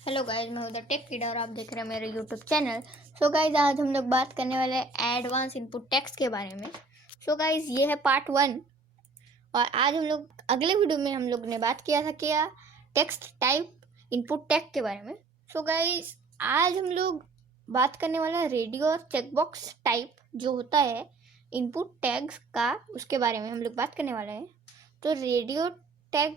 Hello guys, मैं उधर take kid और आप देख रहे हैं मेरे यूट्यूब चैनल। सो गाइज, आज हम लोग बात करने वाले हैं एडवांस इनपुट टेक्स्ट के बारे में। सो गाइज, ये है पार्ट 1। और आज हम लोग अगले वीडियो में हम लोग ने बात किया था क्या टेक्स्ट टाइप इनपुट टैग के बारे में। सो गाइज, आज हम लोग बात करने वाला है रेडियो और चेकबॉक्स टाइप जो होता है इनपुट टैग्स का, उसके बारे में हम लोग बात करने वाले हैं। तो रेडियो टैग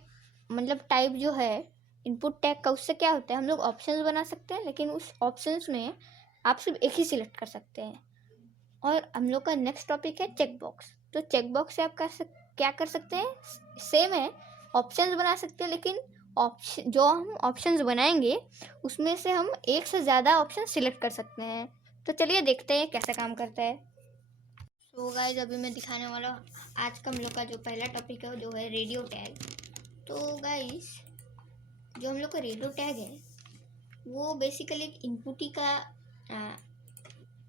मतलब टाइप जो है इनपुट टैग का, उससे क्या होता है, हम लोग ऑप्शंस बना सकते हैं, लेकिन उस ऑप्शंस में आप सिर्फ एक ही सिलेक्ट कर सकते हैं। और हम लोग का नेक्स्ट टॉपिक है चेकबॉक्स। तो चेकबॉक्स से आप क्या कर सकते हैं, सेम है, ऑप्शंस बना सकते हैं, लेकिन ऑप्शन जो हम ऑप्शंस बनाएंगे उसमें से हम एक से ज़्यादा ऑप्शन सिलेक्ट कर सकते हैं। तो चलिए देखते हैं कैसे काम करता है। तो गाइस, अभी मैं दिखाने वाला हूँ आज का हम लोग का जो पहला टॉपिक है जो है रेडियो टैग। तो गाइस, जो हम लोग का रेडियो टैग है वो बेसिकली एक इनपुट ही का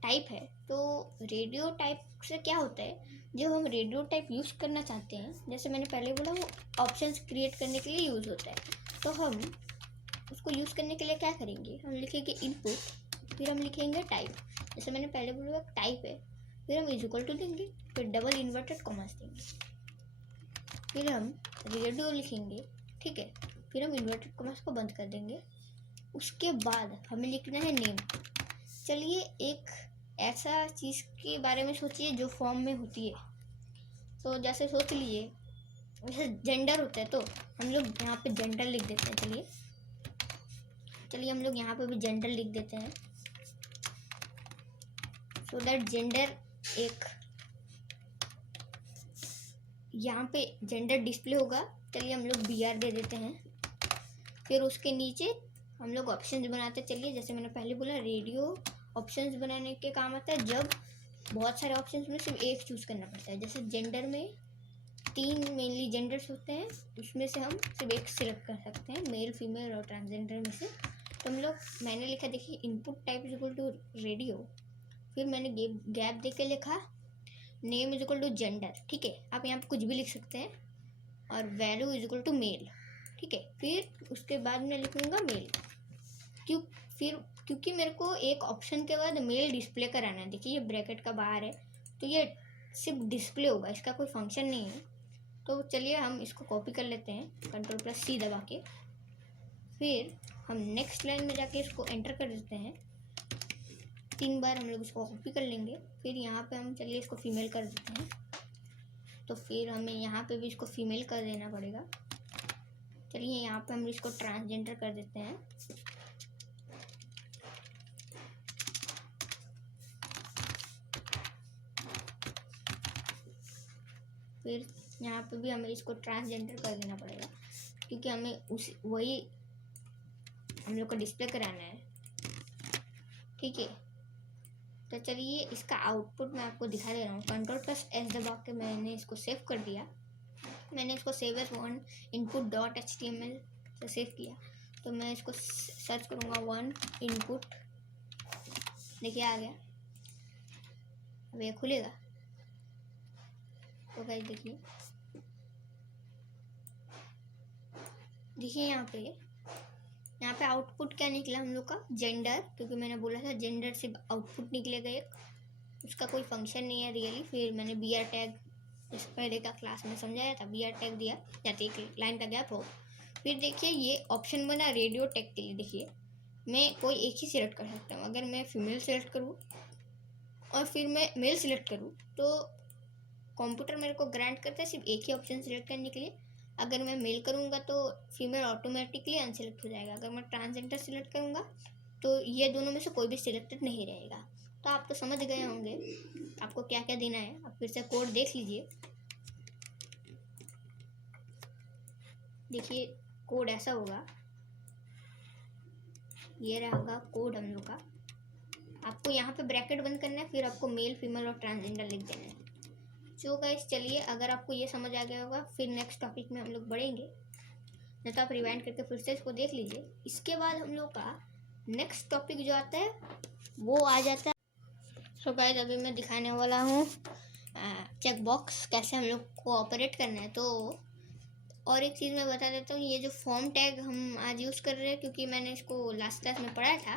टाइप है। तो रेडियो टाइप से क्या होता है, जब हम रेडियो टाइप यूज़ करना चाहते हैं, जैसे मैंने पहले बोला, वो ऑप्शंस क्रिएट करने के लिए यूज़ होता है। तो हम उसको यूज़ करने के लिए क्या करेंगे, हम लिखेंगे इनपुट, फिर हम लिखेंगे टाइप। जैसे मैंने पहले बोला टाइप है, फिर हम इज इक्वल टू देंगे, फिर डबल इन्वर्टेड कॉमास देंगे, फिर हम रेडियो लिखेंगे, ठीक है, फिर हम इन्वर्टेड कॉमास को बंद कर देंगे। उसके बाद हमें लिखना है नेम। चलिए एक ऐसा चीज़ के बारे में सोचिए जो फॉर्म में होती है। तो जैसे सोच लीजिए, जैसे जेंडर होता है, तो हम लोग यहाँ पे जेंडर लिख देते हैं। चलिए हम लोग यहाँ पे भी जेंडर लिख देते हैं, सो दैट जेंडर एक यहाँ पे जेंडर डिस्प्ले होगा। चलिए हम लोग BR दे देते हैं। फिर उसके नीचे हम लोग ऑप्शंस बनाते चलिए। जैसे मैंने पहले बोला, रेडियो ऑप्शंस बनाने के काम आता है जब बहुत सारे ऑप्शंस में सिर्फ एक चूज़ करना पड़ता है। जैसे जेंडर में 3 मेनली जेंडर्स होते हैं, उसमें से हम सिर्फ एक सिलेक्ट कर सकते हैं, मेल, फीमेल और ट्रांसजेंडर में से। तो हम लोग, मैंने लिखा, देखिए, input type is equal to radio, फिर मैंने गैप दे के लिखा name is equal to gender, ठीक है, आप यहाँ पर कुछ भी लिख सकते हैं, और value is equal to male, ठीक है। फिर उसके बाद मैं लिखूँगा मेल, क्योंकि मेरे को एक ऑप्शन के बाद मेल डिस्प्ले कराना है। देखिए ये ब्रैकेट का बाहर है, तो ये सिर्फ डिस्प्ले होगा, इसका कोई फंक्शन नहीं है। तो चलिए हम इसको कॉपी कर लेते हैं Ctrl+C दबा के। फिर हम नेक्स्ट लाइन में जाके इसको एंटर कर देते हैं। 3 बार हम लोग इसको कॉपी कर लेंगे। फिर यहाँ पे हम, चलिए, इसको फीमेल कर देते हैं। तो फिर हमें यहाँ पे भी इसको फीमेल कर देना पड़ेगा। चलिए यहाँ पे हम इसको ट्रांसजेंडर कर देते हैं। फिर यहाँ पे भी हमें इसको ट्रांसजेंडर कर देना पड़ेगा, क्योंकि हमें वही हम लोग को डिस्प्ले कराना है, ठीक है। तो चलिए इसका आउटपुट मैं आपको दिखा दे रहा हूँ। Ctrl+S दबा के मैंने इसको सेव कर दिया। मैंने इसको सेव एज वन input.html से सेव किया। तो मैं इसको सर्च करूँगा, वन इनपुट, देखिए आ गया। अब ये खुलेगा। तो गाइस देखिए यहाँ पे आउटपुट क्या निकला हम लोग का, जेंडर, क्योंकि मैंने बोला था जेंडर से आउटपुट निकलेगा एक, उसका कोई फंक्शन नहीं है रियली। फिर मैंने BR टैग, इस पहले का क्लास में समझाया था, BR टैग दिया जाते एक लाइन का गैप हो। फिर देखिए ये ऑप्शन बना रेडियो टैग के लिए। देखिए मैं कोई एक ही सिलेक्ट कर सकता हूँ। अगर मैं फीमेल सेलेक्ट करूँ और फिर मैं मेल सिलेक्ट करूँ तो कंप्यूटर मेरे को ग्रांट करता है सिर्फ एक ही ऑप्शन सिलेक्ट करने के लिए। अगर मैं मेल करूँगा तो फीमेल ऑटोमेटिकली अनसेलेक्ट हो जाएगा। अगर मैं ट्रांसजेंडर सिलेक्ट करूँगा तो ये दोनों में से कोई भी सिलेक्टेड नहीं रहेगा। तो आप तो समझ गए होंगे आपको क्या क्या देना है। आप फिर से कोड देख लीजिए। देखिए कोड ऐसा होगा, ये रहेगा कोड हम लोग का। आपको यहाँ पे ब्रैकेट बंद करना है, फिर आपको मेल, फीमेल और ट्रांसजेंडर लिख देना है। सो गाइस, चलिए अगर आपको ये समझ आ गया होगा, फिर नेक्स्ट टॉपिक में हम लोग बढ़ेंगे, नहीं तो आप रिवाइंड करके फिर से इसको देख लीजिए। इसके बाद हम लोग का नेक्स्ट टॉपिक जो आता है वो आ जाता है। सो गाइस, अभी मैं दिखाने वाला हूँ चेक बॉक्स कैसे हम लोग को ऑपरेट करना है। तो और एक चीज़ मैं बता देता हूँ, ये जो फॉर्म टैग हम आज यूज़ कर रहे हैं क्योंकि मैंने इसको लास्ट क्लास में पढ़ा था,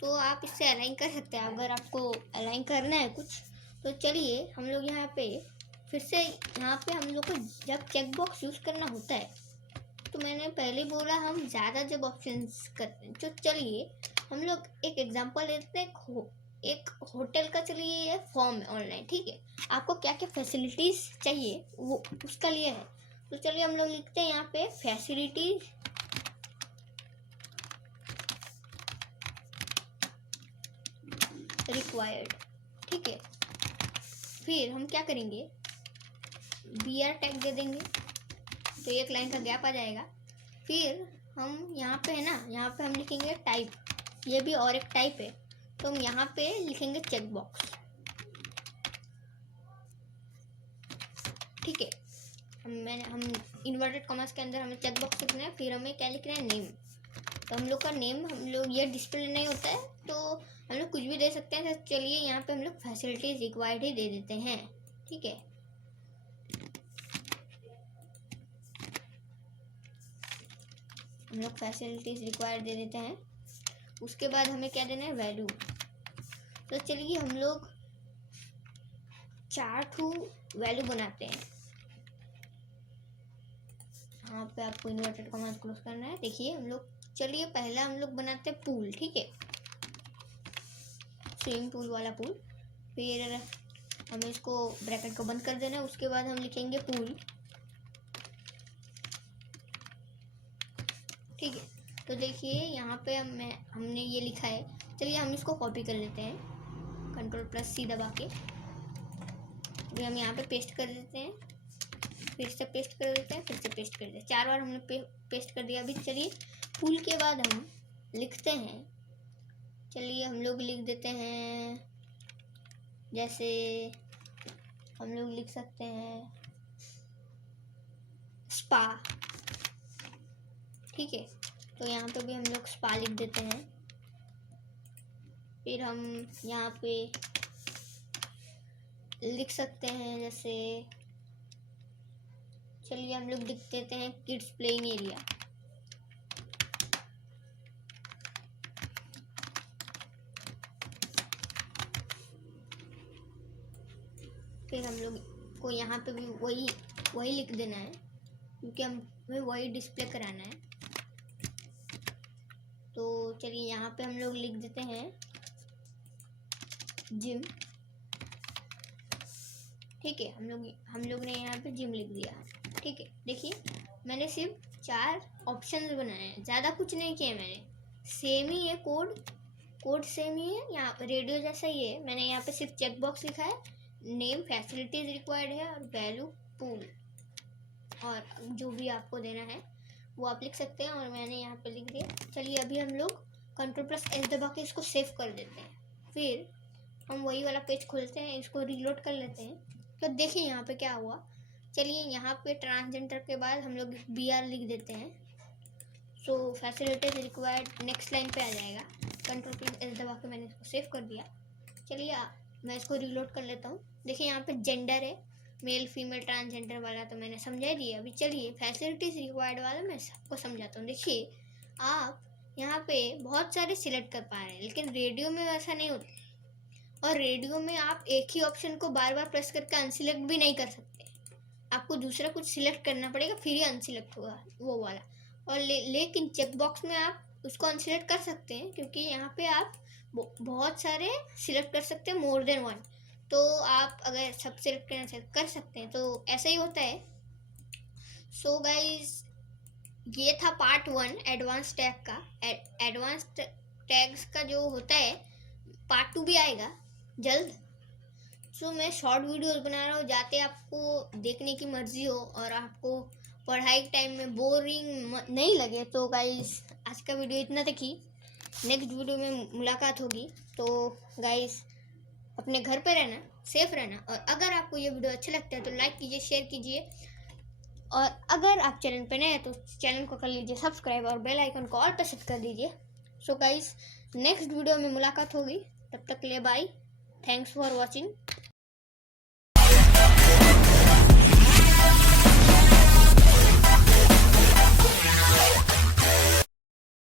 तो आप इससे अलाइन कर सकते हैं अगर आपको अलाइन करना है कुछ। तो चलिए हम लोग यहाँ पे फिर से यहाँ पे हम लोग को जब चेक बॉक्स यूज़ करना होता है, तो मैंने पहले बोला हम ज़्यादा जब ऑप्शंस करते हैं, तो चलिए हम लोग एक एग्जांपल लेते हैं, एक होटल का। चलिए ये फॉर्म है ऑनलाइन, ठीक है, आपको क्या क्या फैसिलिटीज़ चाहिए वो उसका लिए है। तो चलिए हम लोग लिखते हैं यहाँ पे फैसिलिटीज रिक्वायर्ड, ठीक है। फिर हम क्या करेंगे, BR टैग दे देंगे, तो एक लाइन का गैप आ जाएगा। फिर हम यहाँ पे है ना, यहाँ पे हम लिखेंगे टाइप, ये भी और एक टाइप है, तो हम यहाँ पे लिखेंगे चेक बॉक्स, ठीक है। हम इन्वर्टेड कॉमर्स के अंदर हमें चेक बॉक्स लिखना है। फिर हमें क्या लिखना है, नेम। तो हम लोग का नेम हम लोग ये डिस्प्ले नहीं होता है, तो हम लोग कुछ भी दे सकते हैं। तो चलिए यहाँ पे हम लोग फैसिलिटीज रिक्वायर्ड ही दे देते हैं, ठीक है। हम लोग फैसिलिटीज रिक्वायर्ड दे देते हैं। उसके बाद हमें क्या देना है, वैल्यू। तो चलिए हम लोग 4 वैल्यू बनाते हैं। यहाँ पे आपको इन्वर्टेड कॉमर्स क्लोज करना है। देखिए हम लोग, चलिए पहला हम लोग बनाते हैं पूल, ठीक है, स्विमिंग पूल वाला पूल। फिर हमें इसको ब्रैकेट को बंद कर देना है। उसके बाद हम लिखेंगे पूल, ठीक है। तो देखिए यहाँ पे हमने ये लिखा है। चलिए हम इसको कॉपी कर लेते हैं, Ctrl+C दबा के। फिर हम यहाँ पे पेस्ट कर देते हैं, फिर से पेस्ट कर देते हैं, फिर से पेस्ट कर देते हैं। 4 बार हमने पेस्ट कर दिया। अभी चलिए पूल के बाद हम लिखते हैं, चलिए हम लोग लिख देते हैं, जैसे हम लोग लिख सकते हैं स्पा, ठीक है। तो यहाँ पे भी हम लोग स्पा लिख देते हैं। फिर हम यहाँ पे लिख सकते हैं, जैसे चलिए हम लोग लिख देते हैं किड्स प्लेइंग एरिया, फिर हम लोग को यहाँ पे भी वही लिख देना है क्योंकि हमें वही डिस्प्ले कराना है। तो चलिए यहाँ पे हम लोग लिख देते हैं जिम, ठीक है। हम लोग ने यहाँ पे जिम लिख दिया, ठीक है। देखिए मैंने सिर्फ 4 ऑप्शंस बनाए हैं, ज़्यादा कुछ नहीं किया मैंने। सेम ही है कोड सेम ही है, यहाँ रेडियो जैसा ही है। मैंने यहाँ पे सिर्फ चेक बॉक्स लिखा है, नेम फैसिलिटीज रिक्वायर्ड है, और वैल्यू पूल, और जो भी आपको देना है वो आप लिख सकते हैं, और मैंने यहाँ पे लिख दिया। चलिए अभी हम लोग Ctrl+S दबा के इसको सेव कर देते हैं। फिर हम वही वाला पेज खोलते हैं, इसको रीलोड कर लेते हैं। तो देखिए यहाँ पे क्या हुआ। चलिए यहाँ पे ट्रांसजेंडर के बाद हम लोग BR लिख देते हैं। सो फैसिलिटीज रिक्वायर्ड नेक्स्ट लाइन पे आ जाएगा। Ctrl+S दबा के मैंने इसको सेव कर दिया। चलिए मैं इसको रीलोड कर लेता हूँ। देखिए यहाँ पे जेंडर है, मेल फीमेल ट्रांसजेंडर वाला तो मैंने समझा दिया। अभी चलिए फैसिलिटीज रिक्वायर्ड वाला मैं सबको समझाता हूँ। देखिए आप यहाँ पे बहुत सारे सिलेक्ट कर पा रहे हैं, लेकिन रेडियो में वैसा नहीं होता, और रेडियो में आप एक ही ऑप्शन को बार बार प्रेस करके अनसिलेक्ट भी नहीं कर सकते, आपको दूसरा कुछ सिलेक्ट करना पड़ेगा, फिर ही अनसिलेक्ट होगा वो वाला। और लेकिन चेक बॉक्स में आप उसको अनसिलेक्ट कर सकते हैं, क्योंकि यहाँ पे आप बहुत सारे सिलेक्ट कर सकते हैं, मोर देन 1। तो आप अगर सब सिलेक्ट करना कर सकते हैं, तो ऐसा ही होता है। सो गाइज ये था पार्ट 1 एडवांस टैग का। एडवांस टैग्स का जो होता है पार्ट 2 भी आएगा जल्द। सो मैं शॉर्ट वीडियोस बना रहा हूँ, जाते आपको देखने की मर्जी हो और आपको पढ़ाई के टाइम में बोरिंग नहीं लगे। तो गाइस आज का वीडियो इतना तक ही, नेक्स्ट वीडियो में मुलाकात होगी। तो गाइस अपने घर पे रहना, सेफ रहना, और अगर आपको ये वीडियो अच्छा लगता है तो लाइक कीजिए, शेयर कीजिए, और अगर आप चैनल पे नए हैं तो चैनल को कर लीजिए सब्सक्राइब, और बेल आइकन को ऑल पे सेट कर दीजिए। सो गाइस नेक्स्ट वीडियो में मुलाकात होगी, तब तक के लिए बाय, थैंक्स फॉर वॉचिंग।